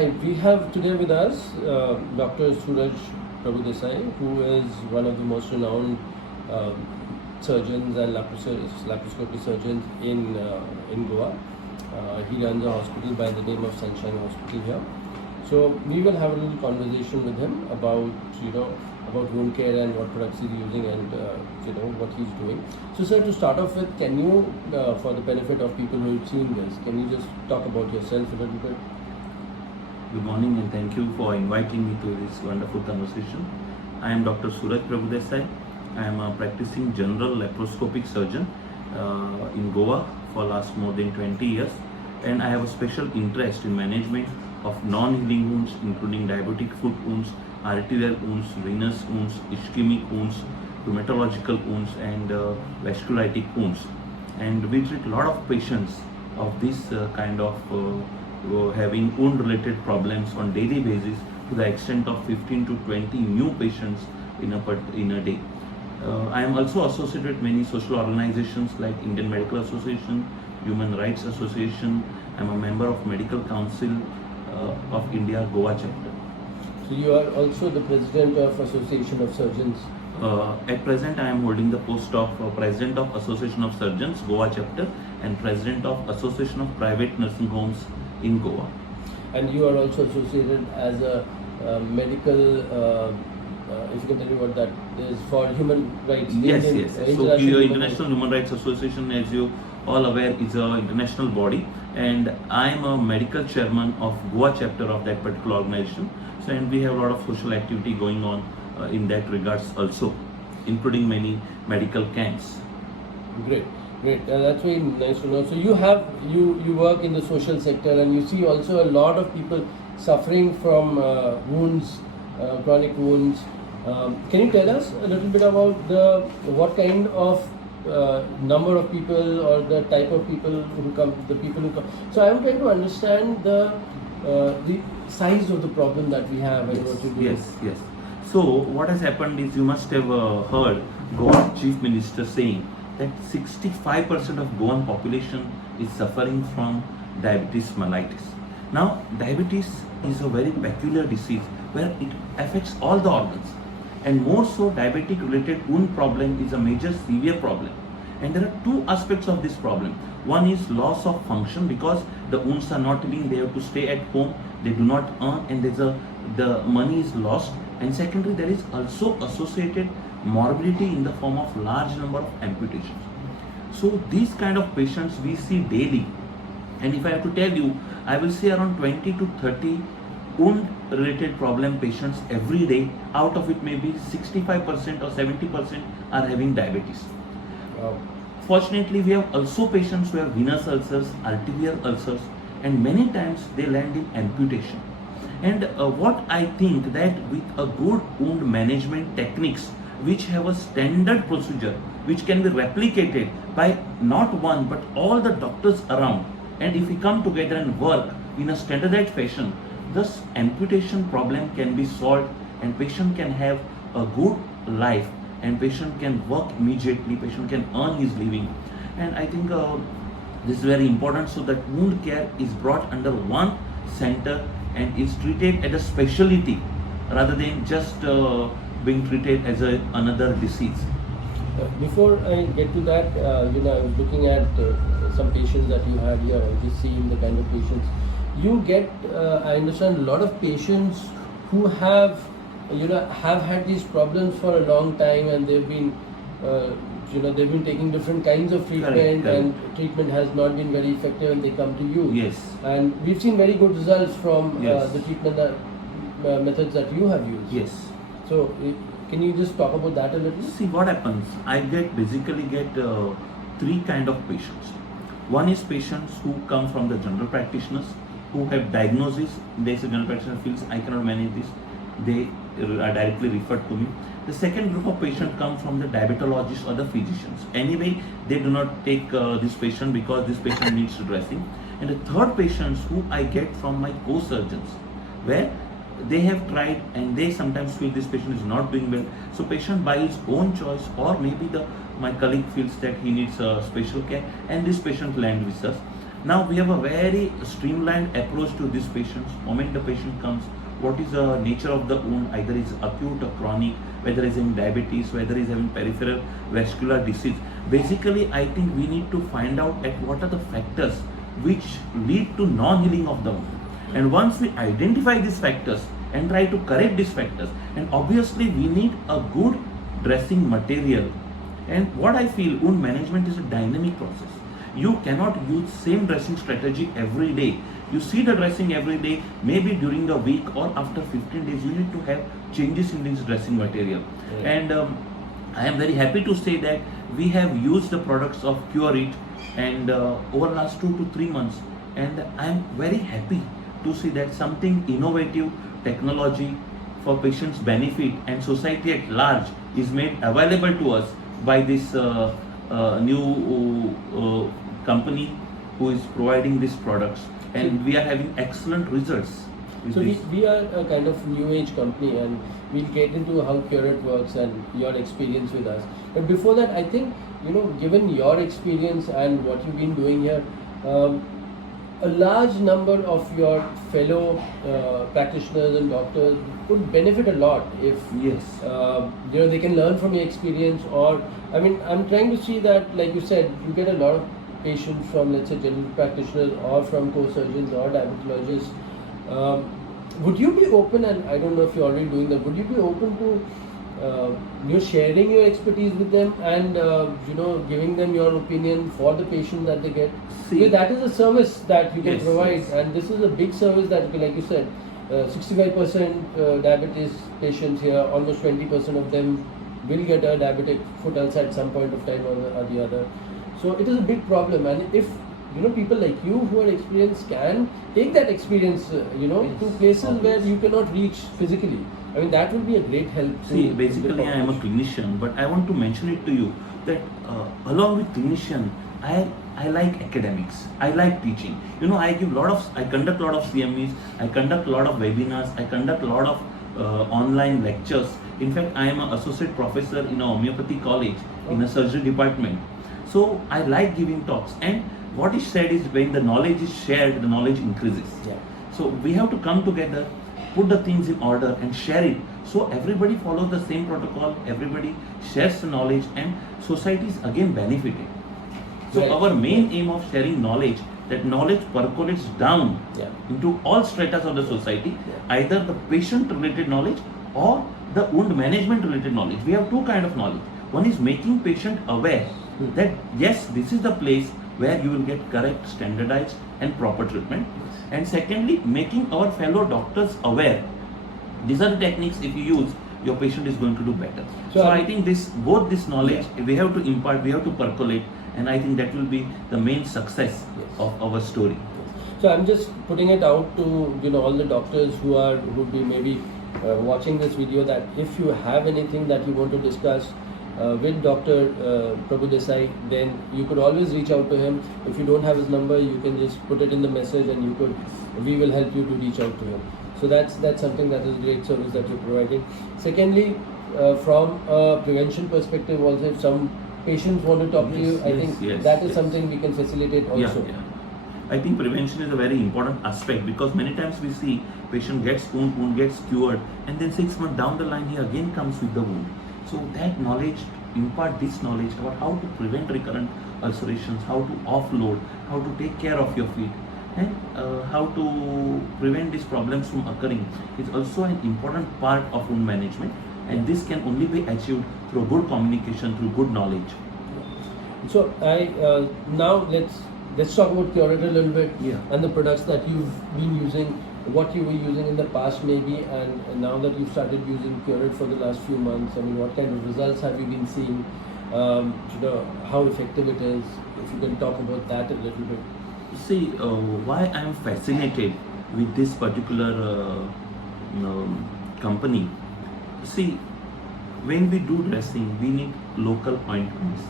Hi, we have today with us Dr. Suraj Prabhudesai, who is one of the most renowned surgeons and laparoscopy surgeons in Goa. He runs a hospital by the name of Sunshine Hospital here. So we will have a little conversation with him about about wound care and what products he's using and what he's doing. So sir, to start off with, can you, for the benefit of people who have seen this, can you just talk about yourself a little bit? Good morning and thank you for inviting me to this wonderful conversation. I am Dr. Suraj Prabhudesai. I am a practicing general laparoscopic surgeon in Goa for last more than 20 years, and I have a special interest in management of non-healing wounds including diabetic foot wounds, arterial wounds, venous wounds, ischemic wounds, rheumatological wounds and vasculitic wounds. And we treat a lot of patients of this kind of having wound related problems on daily basis to the extent of 15 to 20 new patients in a day. I am also associated with many social organizations like Indian Medical Association, Human Rights Association. I am a member of Medical Council of India Goa chapter. So you are also the president of Association of Surgeons. At present, I am holding the post of President of Association of Surgeons Goa chapter and President of Association of Private Nursing Homes in Goa. And you are also associated as a medical, if you can tell me what that is, for human rights. Yes. So the International Human Rights Association, as you all aware, is an international body, and I am a medical chairman of Goa chapter of that particular organization. So, and we have a lot of social activity going on in that regards also, including many medical camps. Great. That's very nice to know. So you work in the social sector, and you see also a lot of people suffering from wounds, chronic wounds. Can you tell us a little bit about what kind of number of people or the type of people who come, the people who come? So I'm trying to understand the size of the problem that we have and what you do. Yes. So what has happened is, you must have heard Goa Chief Minister saying that 65% of Goan population is suffering from diabetes mellitus. Now, diabetes is a very peculiar disease where it affects all the organs, and more so diabetic related wound problem is a major severe problem. And there are two aspects of this problem. One is loss of function, because the wounds are not healing, they have to stay at home, they do not earn, and the money is lost. And secondly, there is also associated morbidity in the form of large number of amputations. So these kind of patients we see daily, and if I have to tell you, I will see around 20 to 30 wound related problem patients every day. Out of it, maybe 65% or 70% are having diabetes. Wow. Fortunately, we have also patients who have venous ulcers, arterial ulcers, and many times they land in amputation. And what I think that with a good wound management techniques, which have a standard procedure, which can be replicated by not one but all the doctors around, and if we come together and work in a standardized fashion, this amputation problem can be solved, and patient can have a good life, and patient can work immediately, patient can earn his living. And I think this is very important, so that wound care is brought under one center and is treated as a specialty rather than just being treated as another disease. Before I get to that, I was looking at some patients that you had here, and just seeing the kind of patients you get. I understand a lot of patients who have had these problems for a long time, and they've been they've been taking different kinds of treatment. Correct. And treatment has not been very effective, and they come to you. Yes. And we've seen very good results from the treatment methods that you have used. Yes. So can you just talk about that a little? See what happens. I basically get three kind of patients. One is patients who come from the general practitioners who have diagnosis. They say general practitioner feels I cannot manage this. They are directly referred to me. The second group of patients come from the diabetologists or the physicians. Anyway, they do not take this patient because this patient needs dressing. And the third patients who I get from my co-surgeons, where they have tried and they sometimes feel this patient is not doing well. So patient by his own choice, or maybe my colleague feels that he needs special care, and this patient lands with us. Now we have a very streamlined approach to these patients. Moment the patient comes, what is the nature of the wound, either is acute or chronic, whether is in diabetes, whether is having peripheral vascular disease. Basically, I think we need to find out at what are the factors which lead to non-healing of the wound. And once we identify these factors and try to correct these factors, and obviously we need a good dressing material. And what I feel, wound management is a dynamic process. You cannot use same dressing strategy every day. You see the dressing every day, maybe during the week or after 15 days, you need to have changes in this dressing material. Right. And I am very happy to say that we have used the products of Quorit and over last 2 to 3 months, and I am very happy to see that something innovative technology for patients' benefit and society at large is made available to us by this new company who is providing these products, and we are having excellent results with So this. we are a kind of new age company, and we'll get into how Quorit works and your experience with us. But before that, I think, given your experience and what you've been doing here, a large number of your fellow practitioners and doctors could benefit a lot if Yes. they can learn from your experience. Or I'm trying to see that, like you said, you get a lot of patients from, let's say, general practitioners or from co-surgeons or diabetologists. Would you be open, and I don't know if you're already doing that, would you be open to sharing your expertise with them and giving them your opinion for the patient that they get? See, Because that is a service that you can Yes, provide, yes. and this is a big service that, like you said, 65% diabetes patients here, almost 20% of them will get a diabetic foot ulcer at some point of time or the other. So it is a big problem, and if people like you who are experienced can take that experience, to places where you cannot reach physically, that will be a great help. See, to basically the I am a population. clinician, but I want to mention it to you that along with clinician, I like academics. I like teaching. I conduct a lot of CMEs, I conduct a lot of webinars, I conduct a lot of online lectures. In fact, I am an associate professor in a homeopathy college in a surgery department. So I like giving talks, and what is said is when the knowledge is shared, the knowledge increases. Yeah. So we have to come together, put the things in order and share it. So everybody follows the same protocol, everybody shares the knowledge, and society is again benefited. So Right. our main aim of sharing knowledge, that knowledge percolates down Yeah. into all stratas of the society, Yeah. either the patient related knowledge or the wound management related knowledge. We have two kind of knowledge. One is making patient aware that yes, this is the place where you will get correct, standardized and proper treatment. And secondly, making our fellow doctors aware. These are the techniques, if you use, your patient is going to do better. So, So I think both this knowledge, we have to impart, we have to percolate, and I think that will be the main success Yes. of our story. So I'm just putting it out to all the doctors who would be maybe watching this video, that if you have anything that you want to discuss with Dr. Prabhudessai, then you could always reach out to him. If you don't have his number, you can just put it in the message, and we will help you to reach out to him. So that's something that is a great service that you're providing. Secondly, from a prevention perspective also, if some patients want to talk to you, I think that is something we can facilitate also. Yeah. I think prevention is a very important aspect, because many times we see patient gets wound gets cured, and then 6 months down the line he again comes with the wound. So that knowledge, impart this knowledge about how to prevent recurrent ulcerations, how to offload, how to take care of your feet, and how to prevent these problems from occurring is also an important part of wound management. And this can only be achieved through good communication, through good knowledge. So now let's talk about Quorit a little bit, Yeah. and the products that you've been using, what you were using in the past maybe, and now that you've started using Quorit for the last few months. What kind of results have you been seeing? How effective it is. If you can talk about that a little bit. See, why I am fascinated with this particular company. See, when we do dressing, we need local ointments.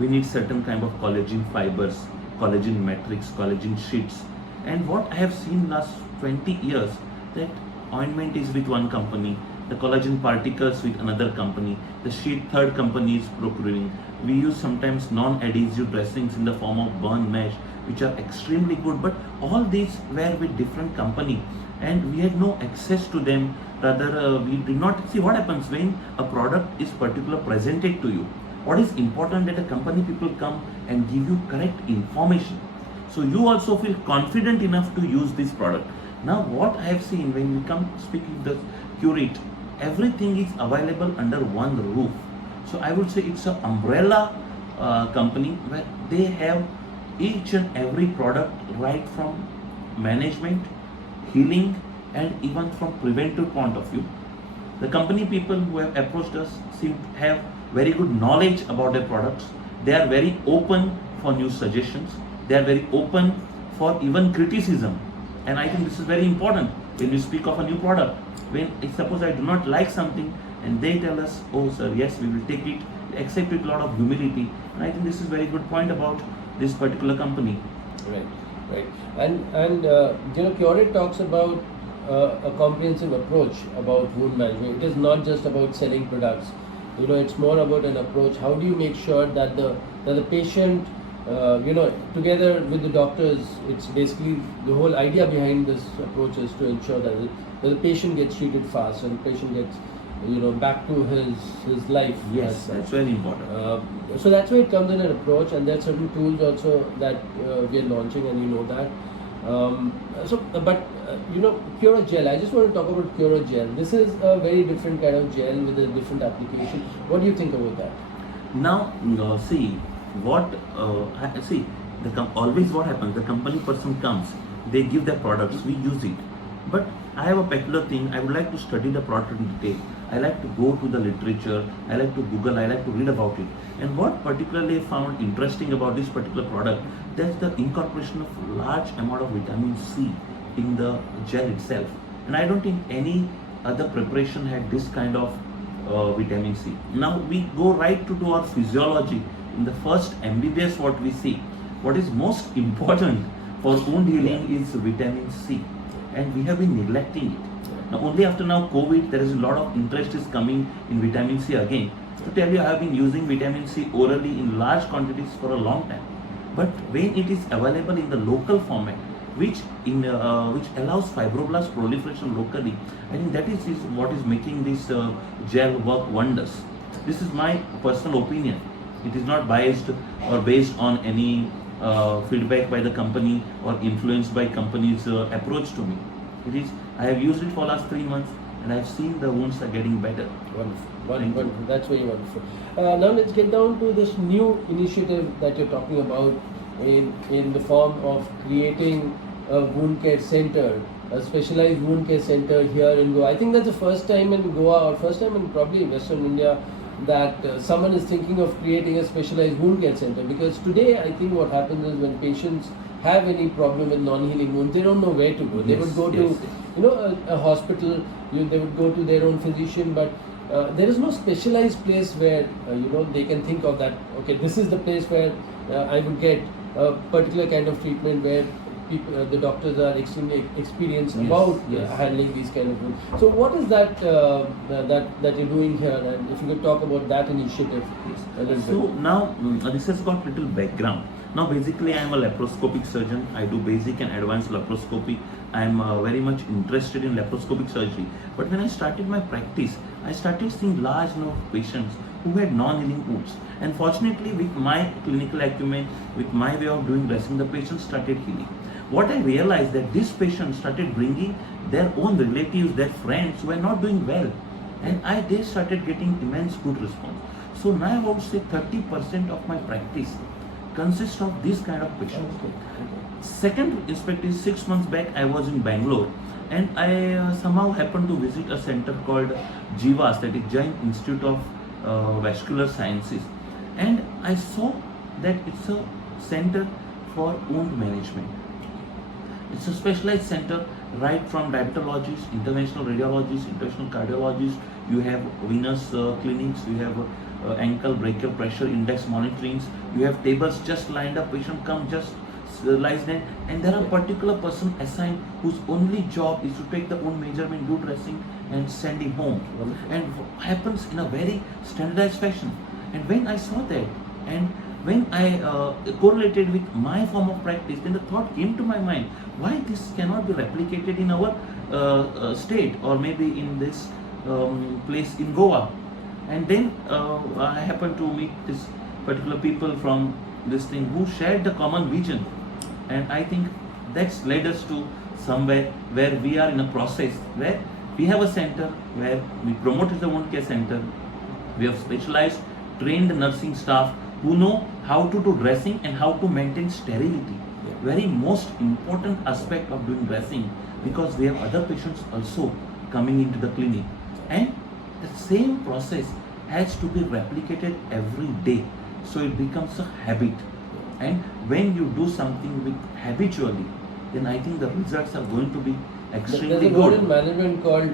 We need certain kind of collagen fibers, collagen matrix, collagen sheets. And what I have seen last 20 years, that ointment is with one company, the collagen particles with another company, the sheet third company is procuring. We use sometimes non-adhesive dressings in the form of burn mesh, which are extremely good, but all these were with different company and we had no access to them. Rather, we did not see what happens when a product is particular presented to you. What is important that a company people come and give you correct information. So you also feel confident enough to use this product. Now what I have seen when we come speak with the Quorit, everything is available under one roof. So I would say it's an umbrella company where they have each and every product right from management, healing and even from preventive point of view. The company people who have approached us seem to have very good knowledge about their products. They are very open for new suggestions. They are very open for even criticism. And I think this is very important when we speak of a new product. When suppose I do not like something and they tell us, oh sir, yes, we will take it, accept it with a lot of humility. And I think this is very good point about this particular company. Right, right. And Quorit talks about a comprehensive approach about wound management. It is not just about selling products. It's more about an approach. How do you make sure that the patient, together with the doctors, it's basically the whole idea behind this approach is to ensure that the patient gets treated fast and the patient gets, back to his life. Yes, that's very important. So that's why it comes in an approach, and there are certain tools also that we are launching, and you know that. Cura gel. I just want to talk about Cura gel. This is a very different kind of gel with a different application. What do you think about that? Now, see what always what happens. The company person comes, they give their products, we use it. But I have a peculiar thing. I would like to study the product in detail. I like to go to the literature. I like to Google. I like to read about it. And what particularly I found interesting about this particular product, that's the incorporation of large amount of vitamin C in the gel itself. And I don't think any other preparation had this kind of vitamin C. Now we go right to our physiology. In the first MBBS, what we see, what is most important for wound healing is vitamin C, and we have been neglecting it. Now only after now COVID, there is a lot of interest is coming in vitamin C again. To tell you, I have been using vitamin C orally in large quantities for a long time. But when it is available in the local format, which allows fibroblast proliferation locally, I think that is what is making this gel work wonders. This is my personal opinion. It is not biased or based on any feedback by the company or influenced by company's approach to me. It is, I have used it for last 3 months and I have seen the wounds are getting better. Wonderful. That's very wonderful. Now let's get down to this new initiative that you're talking about in the form of creating a wound care center, a specialized wound care center here in Goa. I think that's the first time in Goa, or first time in probably Western India, that someone is thinking of creating a specialized wound care center. Because today I think what happens is when patients have any problem with non-healing wounds, they don't know where to go. They would go to a hospital, they would go to their own physician, but there is no specialized place where they can think of that, okay, this is the place where I would get a particular kind of treatment where the doctors are extremely experienced about handling these kind of wounds. So what is that that you're doing here, and if you could talk about that initiative a little bit. So now this has got little background. Now basically I am a laparoscopic surgeon. I do basic and advanced laparoscopy. I am very much interested in laparoscopic surgery. But when I started my practice, I started seeing large number of patients who had non-healing wounds. And fortunately, with my clinical acumen, with my way of doing dressing, the patients started healing. What I realized that these patients started bringing their own relatives, their friends who were not doing well, and they started getting immense good response. So now I would say 30% of my practice consists of this kind of patients. Second aspect is 6 months back I was in Bangalore, and I somehow happened to visit a center called JIVAS, that is Jain Institute of Vascular Sciences, and I saw that it's a center for wound management. It's a specialized center, right from diabetologists, interventional radiologists, interventional cardiologists. You have venous clinics, you have ankle brachial pressure index monitorings, you have tables just lined up, patient come just lies there, and there are particular person assigned whose only job is to take the wound measurement, do dressing, and send him home. Wonderful. And happens in a very standardized fashion. And when I saw that, and when I correlated with my form of practice, then the thought came to my mind, why this cannot be replicated in our state, or maybe in this place in Goa. And then I happened to meet this particular people from this thing who shared the common vision, and I think that's led us to somewhere where we are in a process where we have a center where we promoted the wound care center. We have specialized, trained nursing staff who know how to do dressing and how to maintain sterility. Very most important aspect of doing dressing, because we have other patients also coming into the clinic, and the same process has to be replicated every day, so it becomes a habit. And when you do something with habitually, then I think the results are going to be extremely There's a word in good. management called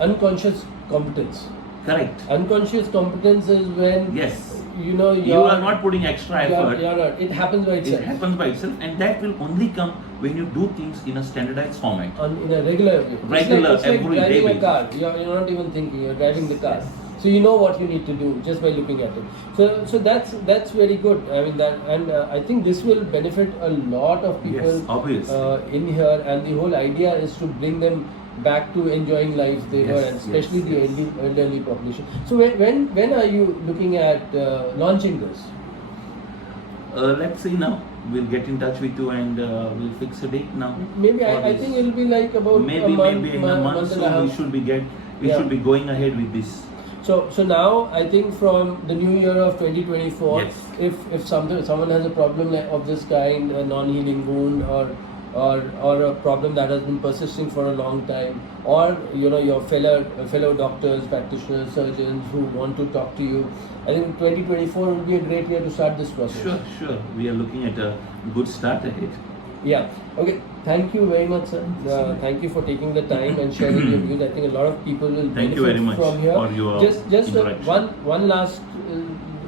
unconscious competence. Correct. Unconscious competence is when Yes. you are not putting extra effort. You're not. It happens by itself. It happens by itself, and that will only come when you do things in a standardized format. In a regular way. Regular, it's like every driving day a car. You're not even thinking. You're driving the car. So you know what you need to do just by looking at it. So that's very good. I mean that, and I think this will benefit a lot of people. Yes, obviously. In here, and the whole idea is to bring them back to enjoying lives they were, and especially the elderly population. So when are you looking at launching this? Let's see now. We'll get in touch with you and we'll fix a date now. Maybe for I this. think it'll be like about maybe a month, maybe in a month and a so half. we should be should be going ahead with this. So now I think from the new year of 2024, Yes. if someone has a problem of this kind, a non-healing wound, or a problem that has been persisting for a long time, or your fellow doctors, practitioners, surgeons who want to talk to you, I think 2024 would be a great year to start this process. Sure. We are looking at a good start ahead. Yeah. Okay. Thank you very much, sir. Thank you for taking the time and sharing your views. I think a lot of people will Thank you benefit very much from here. for your just interaction. one last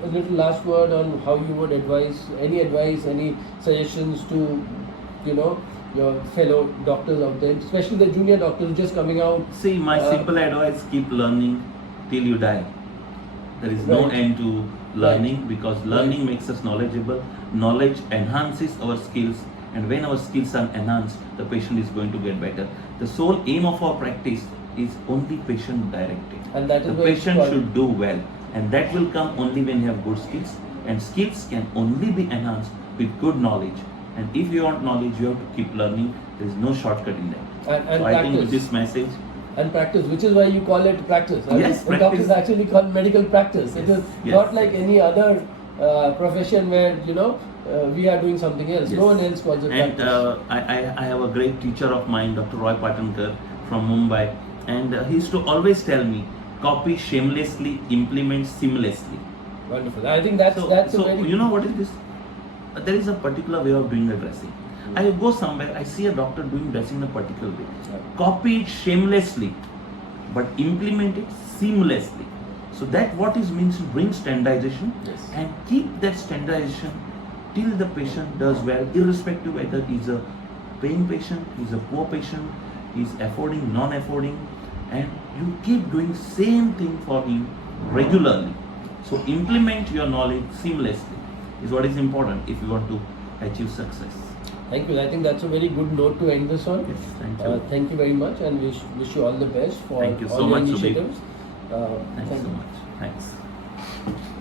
a little last word on how you would advise, any suggestions to your fellow doctors out there, especially the junior doctors just coming out. See, my simple advice: keep learning till you die. There is no Right. end to learning, because learning makes us knowledgeable. Knowledge enhances our skills, and when our skills are enhanced, the patient is going to get better. The sole aim of our practice is only patient directed. And that is The where it's patient called- should do well, and that will come only when you have good skills, and skills can only be enhanced with good knowledge. And if you want knowledge, you have to keep learning. There is no shortcut in that. And So I think with practice. this message, And practice, which is why you call it practice. Yes, The doctors practice. actually call medical practice. It Yes, is yes. not like any other profession where we are doing something else. Yes. No one else calls it and practice. I have a great teacher of mine, Dr. Roy Patankar from Mumbai, and he used to always tell me, copy shamelessly, implement seamlessly. Wonderful. I think that's So a very you know what is this? There is a particular way of doing the dressing. I go somewhere, I see a doctor doing dressing in a particular way. Copy it shamelessly, but implement it seamlessly. So that what is means to bring standardization, Yes. and keep that standardization till the patient does well, irrespective whether he's a paying patient, he's a poor patient, he's affording, non-affording, and you keep doing same thing for him regularly. So implement your knowledge seamlessly is what is important if you want to achieve success. Thank you. I think that's a very good note to end this on. Yes, thank you. Thank you very much, and wish you all the best for Thank you all so your much, Sudeep. initiatives. Thanks Thank so you. much. Thanks.